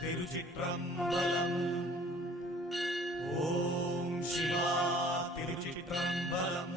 திருச்சிற்றம்பலம். ஓம் சிவா திருச்சிற்றம்பலம்.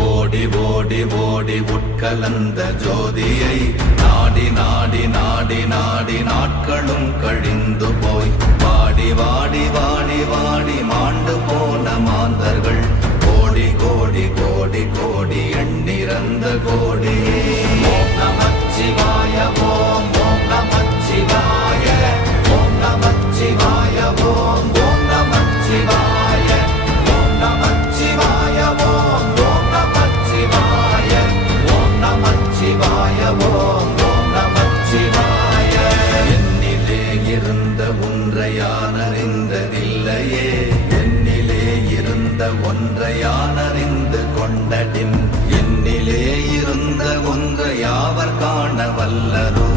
ஓடி ஓடி ஓடி உட்கலந்த ஜோதியை நாடி நாடி நாடி நாடி நாட்களும் கழிந்து போய் வாடி வாடி வாடி வாடி மாண்டு போன மாந்தர்கள் கோடி கோடி கோடி கோடி எண்ணிறந்த கோடி. ஓம் நமச்சிவாய ஓம் ஓம் நமச்சிவாய ஓம் நமச்சிவாய ஓம் ஓம் நமச்சிவாய ஓம் நமச்சிவாய ஓம் ஓம் நமச்சிவாய ஓம் நமச்சிவாய ஓம் ஓம் நமச்சிவாய. என்னிலே இருந்த ஒன்றை யான் அறிந்ததில்லையே, என்னிலே இருந்த ஒன்றை யான் அறிந்து கொண்டடின், என்னிலே இருந்த ஒன்றை யாவர் காண வல்லரோ,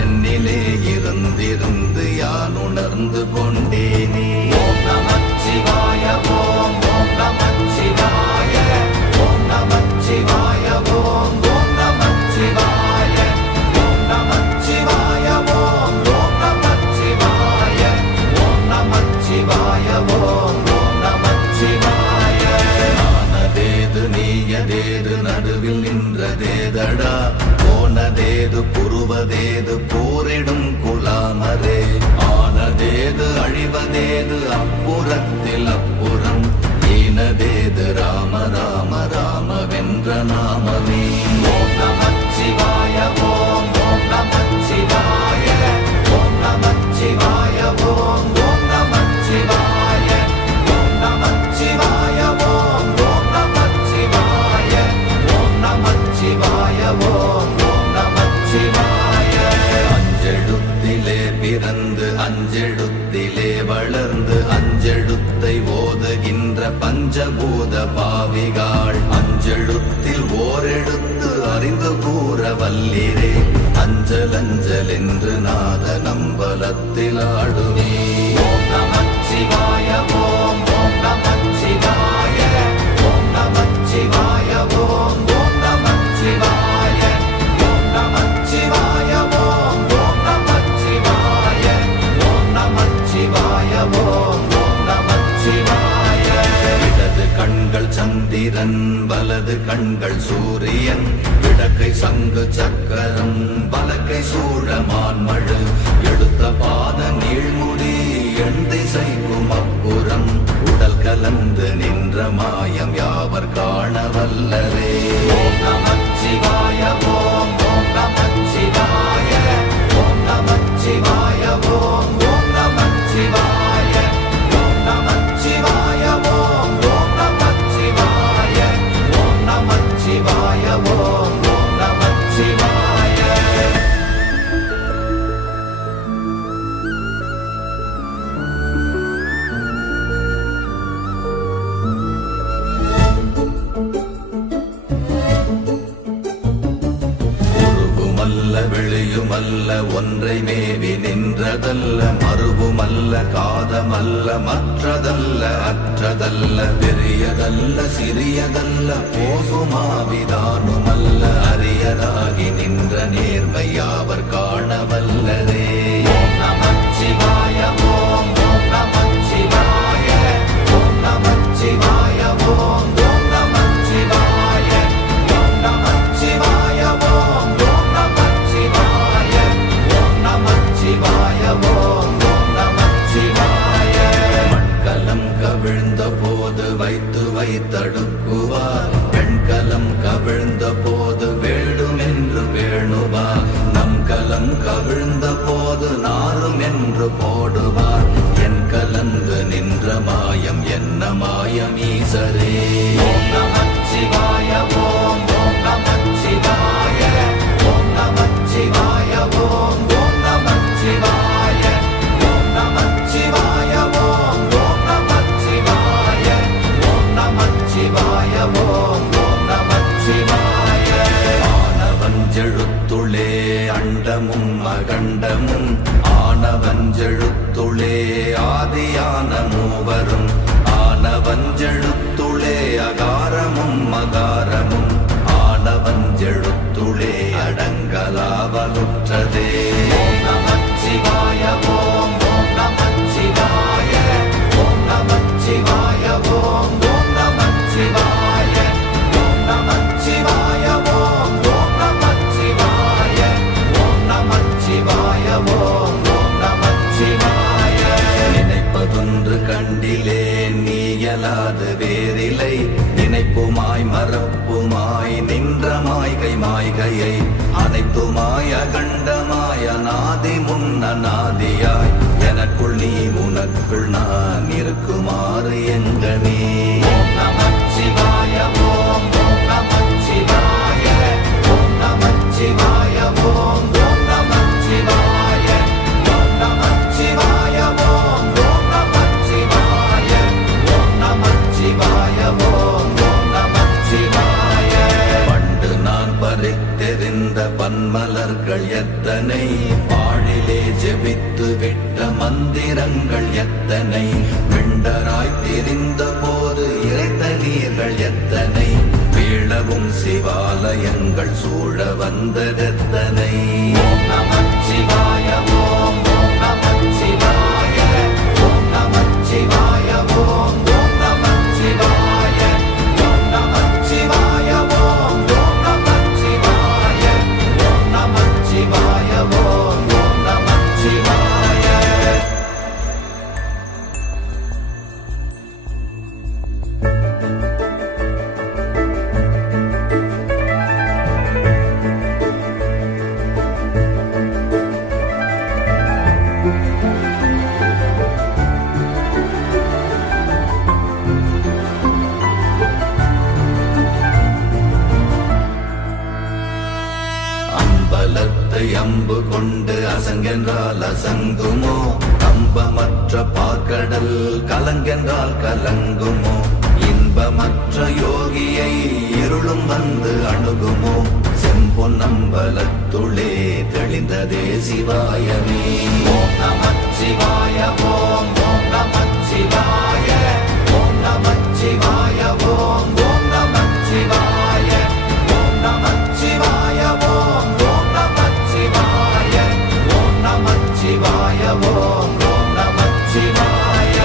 என்னிலே இருந்திருந்து யான் உணர்ந்து கொண்டேனே. ஓம் நமச்சிவாய ஓம் ஓம் நமச்சிவாய ஓம் நமச்சிவாய ஓம் ஓம் நமச்சிவாய ஓம் நமச்சிவாய ஓம் ஓம் நமச்சிவாய ஓம் நமச்சிவாய ஓம் ஓம் நமச்சிவாய. ஆனதேது நீயதேது நடுவில் நின்றதேதடா, போனதேது புருவதேது போரிடும் குலாமரே, ஆனதேது அழிவதேது அப்புறத்தில் அப்புறம், ஈனதேது ராம ராம ராம வென்ற நாமமே. ஓம் நமச்சிவாய ஓம் ஓம் நமச்சிவாய ஓம் நமச்சிவாய ஓம் ஓம் நமச்சிவாய ஓம் நமச்சிவாய ஓம் ஓம் நமச்சிவாய ஓம் நமச்சிவாய ஓம் ஓம் நமச்சிவாய. அஞ்செழுத்திலே பிறந்து அஞ்செழுத்திலே வளர்ந்து அஞ்செழுத்தை ஓதுகின்ற பஞ்சபூத பாவிகாள், அஞ்செழுத்தில் ஓரெழுத்து அறிந்து கூற வல்லிரே, அஞ்சல் அஞ்சல் என்று நாத நம்பலத்தில் ஆடுவே. ஓம் நமச்சிவாய ஓம் ஓம் நமச்சிவாய ஓம் நமச்சிவாய ஓம் ஓம் நமச்சிவாய ஓம் நமச்சிவாய ஓம் ஓம் நமச்சிவாய ஓம் நமச்சிவாய ஓம் ஓம் நமச்சிவாய. இடது கண்கள் சந்திரன் வலது கண்கள் சூரியன், இடக்கை சங்கு சக்கரம் வலக்கை சூழமான்மழு, எடுத்த பாத நீழ்முடி எண் திசைக்கும் அப்புறம், உடல் கலந்து நின்ற மாயம் யாவர் காண வல்லரே. ஓம் நமச்சிவாய ஓம் ஓம் நமச்சிவாய ஓம் நமச்சிவாய ஓம் ஓம் நமச்சிவாய ஓம் நமச்சிவாய ஓம் ஓம் நமச்சிவாய ஓம் நமச்சிவாய ஓம் ஓம் நமச்சிவாய. உருவுமல்ல வெளியுமல்ல ஒன்றை மேவி நின்றதல்ல, மறுவுமல்ல காதமல்ல மற்றதல்ல அற்றதல்ல, பெரியதல்ல சிறியதல்ல போகுமாவிதானுமல்ல, அரியதாகி நின்ற நேர்மை யாவர் காண வல்லரே. ஓம் நமச்சிவாய ஓம் ஓம் நமச்சிவாய ஓம் நமச்சிவாய ஓம் ஓம் நமச்சிவாய ஓம் நமச்சிவாய ஓம் ஓம் நமச்சிவாய ஓம் நமச்சிவாய ஓம் ஓம் நமச்சிவாய. மண்கலம் கவிழ்ந்த போது வைத்து வைத்தடுக்குவார், பெண்கலம் கவிழ்ந்த போது வேடும் என்று வேணுவார், நம் கலம் கவிழ்ந்த போது நாரும் என்று போடுவார், என் கலந்து நின்ற மாயம் என்ன மாயம் ஈசரே. ஓம் நமச்சிவாய ஓம் ஓம் நமச்சிவாய ஓம் நமச்சிவாய ஓம் ஓம் நமச்சிவாய ஓம் நமச்சிவாய ஓம் ஓம் நமச்சிவாய அல்லாது வேறில்லை. நினைப்புமாய் மறப்புமாய் நின்ற மாய்கை மாய்கையை அனைத்துமாய் அகண்டமாய் அநாதி முன்னநாதியாய் எனக்குள் நீ உனக்குள் நான் இருக்குமாறு எங்கனே. ஓம் நமச்சிவாய ஓம் ஓம் நமச்சிவாய ஓம் நமச்சிவாய ஓம் ஓம் நமச்சிவாய ஓம் நமச்சிவாய ஓம் ஓம் நமச்சிவாய ஓம் நமச்சிவாய ஓம் ஓம் நமச்சிவாய. பண்டு நான் பறித்தெறிந்த பன்மலர்கள் எத்தனை, பாழிலே ஜெபித்து விட்ட மந்திரங்கள் எத்தனை, விண்டராய் தெரிந்த போது இறைத்த நீர்கள் எத்தனை, வீழவும் சிவாலயங்கள் சூழ வந்ததெத்தனை. ஓம் நமச்சிவாய ஓம் ஓம் நமச்சிவாய ஓம் நமச்சிவாய ஓம் ஓம் நமச்சிவாய ஓம் நமச்சிவாய ஓம் ஓம் நமச்சிவாய ஓம் நமச்சிவாய ஓம் ஓம் நமச்சிவாய. அம்பலத்தை அம்பு கொண்டு அசங்கென்றால் அசங்குமோ, கம்பமற்ற பார்க்கடல் கலங்கென்றால் கலங்குமோ, இன்பமற்ற யோகியை இருளும் வந்து அணுகுமோ, செம்பொன்னம்பலத்துளே தெளிந்ததே சிவாயமே. ஓம் நமச்சிவாய ஓம் ஓம் நமச்சிவாய ஓம் நமச்சிவாய ஓம் ஓம் நமச்சிவாய ஓம் நமச்சிவாய ஓம் ஓம் நமச்சிவாய ஓம் நமச்சிவாய ஓம் ஓம் நமச்சிவாய.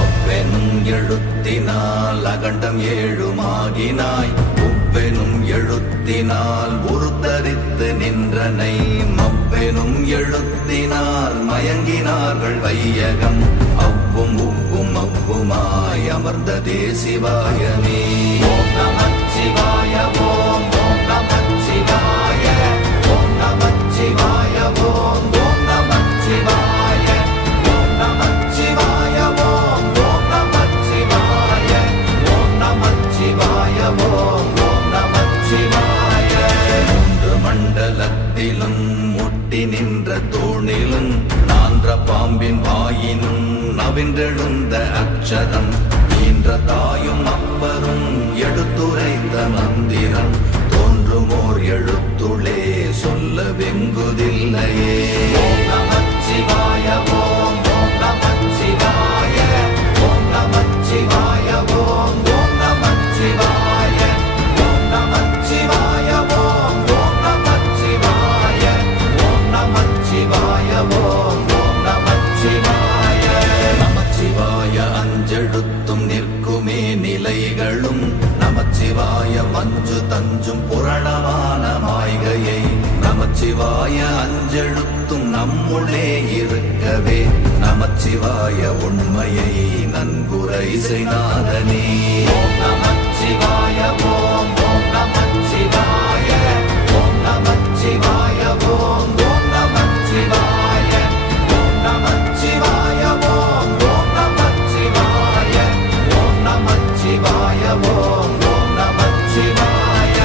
அவ்வெனும் எழுத்தினால் அகண்டம் ஏழுமாகினாய், உவ்வெனும் எழுத்தினால் உருத்தரித்து நின்றனை, மவ்வெனும் எழுத்தினால் மயங்கினார்கள் வையகம், அவ்வும் உவ்வும் அவ்வுமாய் அமர்ந்ததே சிவாயமே. ஓம் நமச்சிவாய ஓம் ஓம் நமச்சிவாய ஓம் நமச்சிவாய ஓம் ஓம் நமச்சிவாய ஓம் நமச்சிவாய ஓம் ஓம் நமச்சிவாய ஓம் நமச்சிவாய ஓம் ஓம் நமச்சிவாய. மூன்று மண்டலத்திலும் முட்டி நின்ற தூணிலும் நான்ற பாம்பின் வாயினும் நவின்றெழுந்த அக்ஷரம், ஈன்ற தாயும் அப்பரும் எடுத்துரைத்த மந்திரம், தோன்றுமோர் எழுத்துளே சொல்ல வெங்குதில்லையே. ஓம் நமச்சிவாய ஓம் ஓம் நமச்சிவாய ஓம் நமச்சிவாய ஓம் ஓம் நமச்சிவாய ஓம் நமச்சிவாய ஓம் ஓம் நமச்சிவாய ஓம் நமச்சிவாய ஓம் ஓம் நமச்சிவாய. நமச்சிவாய அஞ்செழுத்தும் நிற்குமே நிலைகளும், நமச்சிவாய மஞ்சு தஞ்சும் புரணமான மாய்கையை, நமச்சிவாய அஞ்செழுத்தும் நம்முள்ளே இருக்கவே, நமச்சிவாய உண்மையை நன்குரை செய்நாதனே. ஓம் நமச்சிவாய ஓம் ஓம் நமச்சிவாய ஓம் நமச்சிவாய ஓம் ஓம் நமச்சிவாய ஓம் நமச்சிவாய ஓம் ஓம் நமச்சிவாய ஓம் நமச்சிவாய ஓம் ஓம் நமச்சிவாய.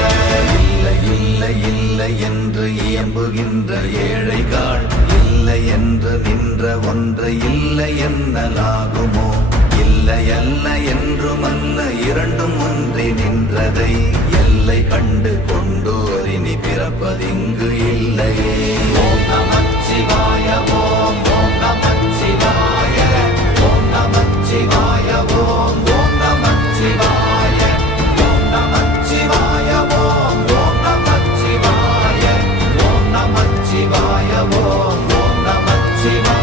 இல்லை இல்லை இல்லை என்று இயம்புகின்ற ஏழைகள், இல்லை என்று நின்ற ஒன்றை இல்லை என்னலாகுமோ, இல்லை அல்ல என்றுமல்ல இரண்டும் ஒன்றி நின்றதை எல்லை கண்டு கொண்டோர் இனி பிறப்பதிங்கு இல்லையே. ஓம் நமச்சிவாய ஓம் ஓம் நமச்சிவாய ஓம் நமச்சிவாய ஓம் ஓம் நமச்சிவாய ஓம் நமச்சிவாய ஓம் ஓம் நமச்சிவாய ஓம் நமச்சிவாய ஓம் ஓம் நமச்சிவாய.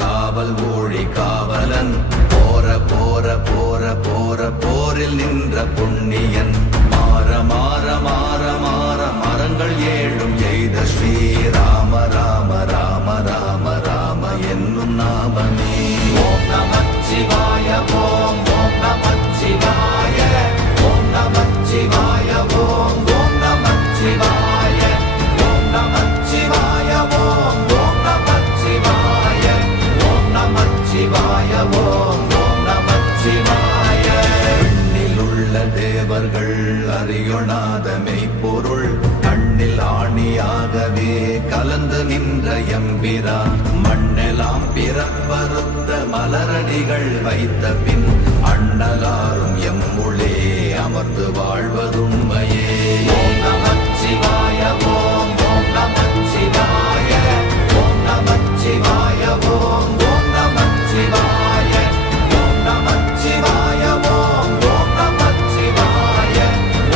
காவல் ஊழி காவலன் போற மண்ணில் நின்ற புண்ணியன் மாற மாற மாற மாற மரங்கள் ஏழும் எய்த ஸ்ரீராம ராம ராம ராம ராம என்னும் நாமமே. ஓம் நமச்சிவாய ஓம் ஓம் நமச்சிவாய ஓம் நமச்சிவாய ஓம் ஓம் நமச்சிவாய ஓம் நமச்சிவாய ஓம் ஓம் நமச்சிவாய ஓம் நமச்சிவாய ஓம் ஓம் நமச்சிவாய. விண்ணிலுள்ள தேவர்கள் அறியொணாத மெய்ப்பொருள் கண்ணில் ஆணியாகவே கலந்து நின்ற எம்பிரா மண்ணெல்லாம் பிறப்பறுத்த மலரடிகள் வைத்த பின் அண்ணலாரும் எம்முளே அமர்ந்து வாழ்வதுண்மையே. ஓம் நமச்சிவாய ஓம் ஓம் நமச்சிவாய ஓம் நமச்சிவாய ஓம் ஓம் நமச்சிவாய ஓம் நமச்சிவாய ஓம் ஓம் நமச்சிவாய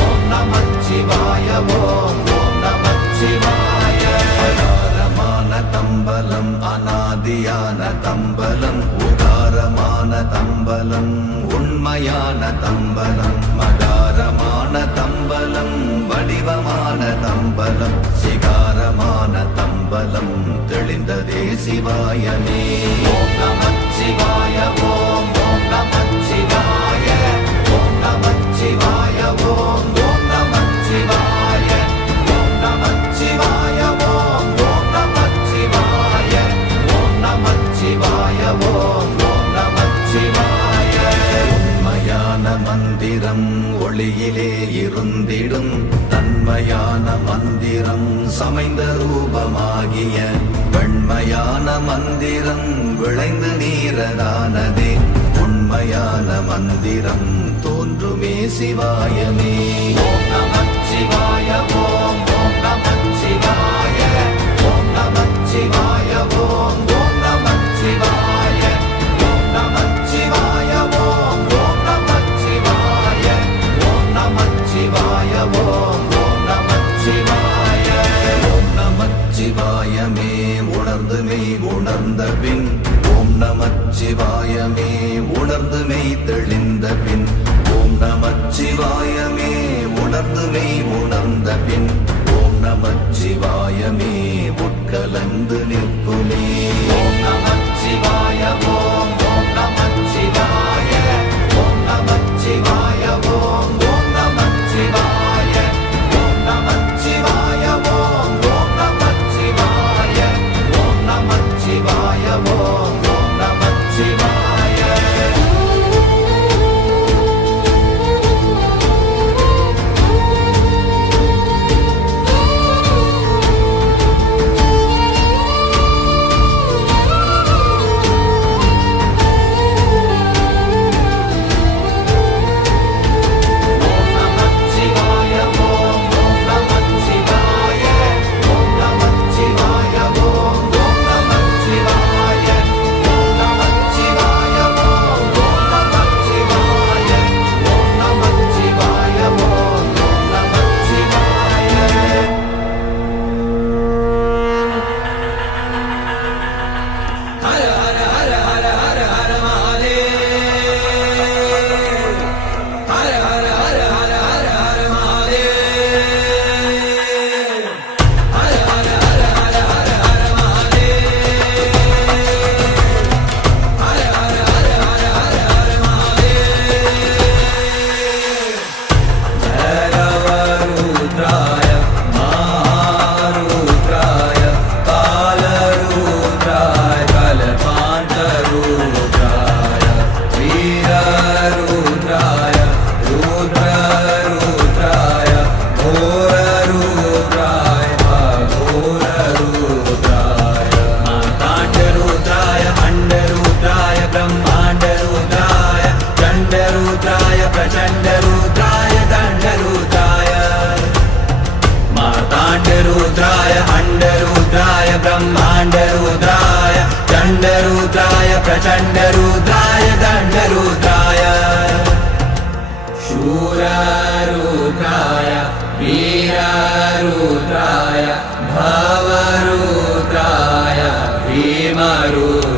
ஓம் நமச்சிவாய ஓம் ஓம் நமச்சிவாய. அகாரமான தம்பலம் அநாதியான தம்பலம் உகாரமான தம்பலம் உண்மையான தம்பலம் மகாரமான தம்பலம் வடிவமான தம்பலம் சிகாரமான தம்பலம் தெளிந்ததே சிவாயமே. ஓம் நமச்சிவாய ஓம் ஓம் நமச்சிவாய ஓம் நமச்சிவாய ஓம் ஓம் நமச்சிவாய ஓம் நமச்சிவாய ஓம் ஓம் நமச்சிவாய ஓம் நமச்சிவாய ஓம் ஓம் நமச்சிவாய. உண்மையான மந்திரம் ஒளியிலே இருந்திடும் தன்மையான மந்திரம் சமைந்த ரூபமாகிய வெண்மையான மந்திரம் விளைந்து நீரதானதே உண்மையான மந்திரம் தோன்றுமே சிவாயமே. ஓம் நமச்சிவாய ஓம் ஓம் நமச்சிவாய ஓம் நமச்சிவாய ஓம் ஓம் நமச்சிவாய ஓம் நமச்சிவாய ஓம் ஓம் நமச்சிவாய ஓம் நமச்சிவாய ஓம் ஓம் நமச்சிவாய. ஓம் நமச்சிவாயமே உணர்ந்து மெய் உணர்ந்த பின் ஓம் நமச்சிவாயமே உணர்ந்து மெய் தெளிந்த பின் ஓம் நமச்சிவாயமே உணர்ந்து மெய் உணர்ந்த பின் ஓம் நமச்சிவாயமே உட்கலந்து நிற்குமே. ஓம் நமச்சிவாய ஓம் ஓம் நமச்சிவாய ஓம் நமச்சிவாய ஓம் ஓம் நமச்சிவாய ஓம் நமச்சிவாய ஓம் ஓம் நமச்சிவாய ஓம் நமச்சிவாய ஓம் ஓம் நமச்சிவாய. प्रचण्डरुद्राय दण्डरुद्राय शूररुद्राय वीररुद्राय भवरुद्राय भीमरुद्राय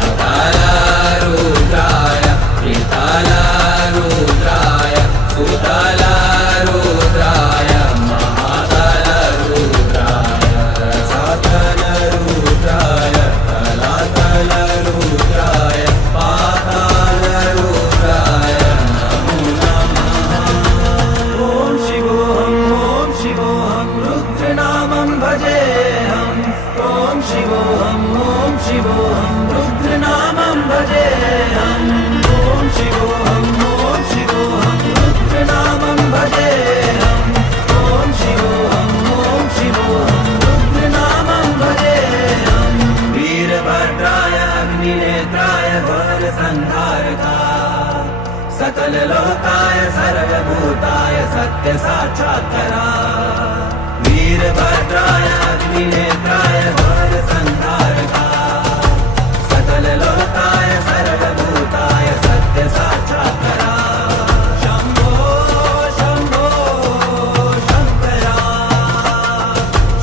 अतलरुद्राय वितलरुद्राय शिवोऽहं रुद्रनामं भजेऽहम् ॐ शिवोऽहं रुद्रनामं भजेऽहम् ॐ शिवोऽहं रुद्रनामं भजेऽहम् वीरभद्राय अग्निनेत्राय घोरसंहारका सकललोकाय सर्वभूताय सत्यसाक्षात्करा वीरभद्राय अग्निनेत्राय घोरसंहारका सकललोकाय सर्वभूताय सत्यसाक्षात्करा शम्भो शम्भो शङ्करा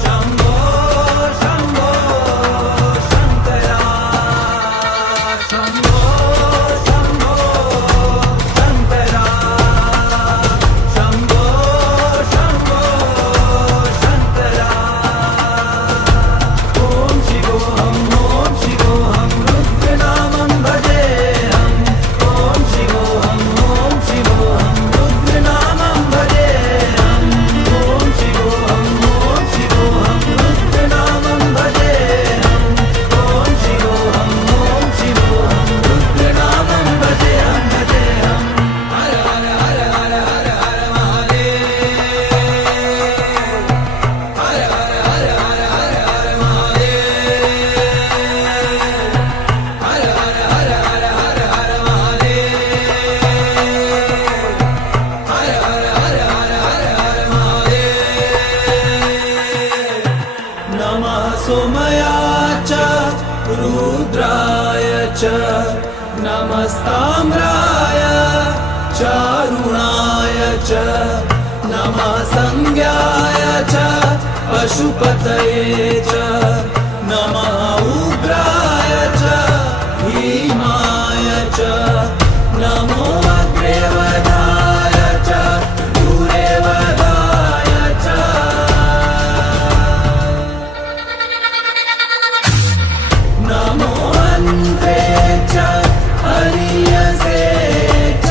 शम्भो शम्भो शङ्करा शम्भो शम्भो शङ्करा शम्भो शम्भो शङ्करा ॐ शिवोऽहं रुद्रनामं भजेऽहम् ॐ शिवोऽहं रुद्रनामं भजेऽहम् ॐ शिवोऽहं रुद्रनामं भजेऽहम् ॐ शिवोऽहं रुद्रनामं भजेऽहम् हर हर हर हर हर हर महादेव हर हर हर हर हर हर महादेव हर हर हर हर हर हर महादेव हर हर हर हर हर हर महादेव नमः सोमयाय च रुद्राय च नमस्ताम्राय चारुणाय च नमः संज्ञाय च पशुपतये च नमः उग्राय च भीमाय च नमो अग्रेवधाय च दूरेवधाय च नमो अन्ते च हरियसे च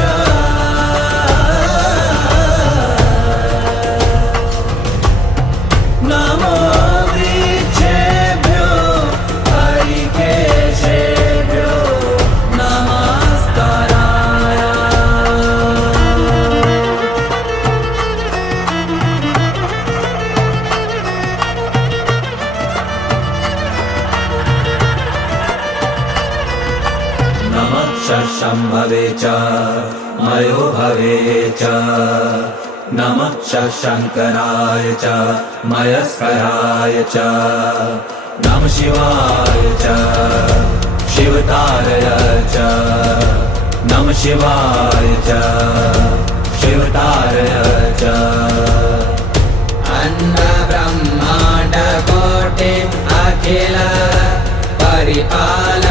नमो वृक्षेभ्यो हरिकेशेभ्यो नमस्काराय नमः शम्भवे च मयो भवे च नमः शङ्कराय च मयस्कराय च नमः शिवाय च शिवतारय च नमः शिवाय च शिवतारय च अण्ड ब्रह्माण्ड कोटि अखिल परिपाल